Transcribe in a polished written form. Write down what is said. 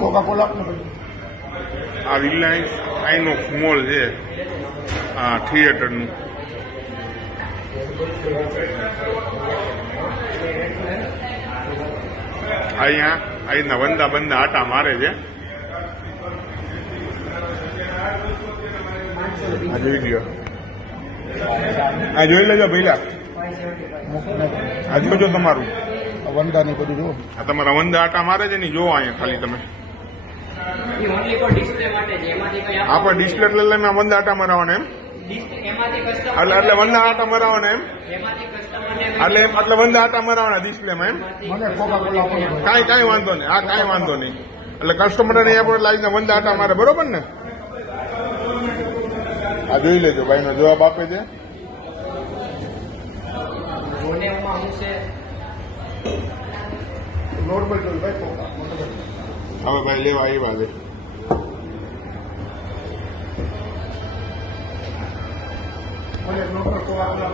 Coca Cola આ Reliance Inox mall છે આ થિયેટરનું. અહીંયા વંદા બંદા આટા મારે છે. આ જોઈ લ્યો, આ જોઈ લેજો પહેલા. આ જોજો તમારું વંદા ને બધું જુઓ. આ તમારા વંદા આટા મારે છે ને જોવો અહીંયા ખાલી તમે. આ પણ ડિસ્પ્લે એટલે મેં વંદા આટા મરાવવાના એમ એટલે વંદા આટા મરાવવાના એમ એટલે વંદા આટા મરાવવાના ડિસ્પ્લેમાં એમ. મને કોકા કોલા કાંઈ વાંધો નહીં. હા કાંઈ વાંધો નહીં. એટલે કસ્ટમરને અહીંયા પણ લાવીને વંદા આટા મારે બરોબર ને. આ જોઈ લેજો ભાઈ નો જવાબ આપે છે. નોર્મલ જોઈ ભાઈ કોકા હવે ભાઈ લેવા આવ્યા છે. મને નોર્મલ કોકા કોલા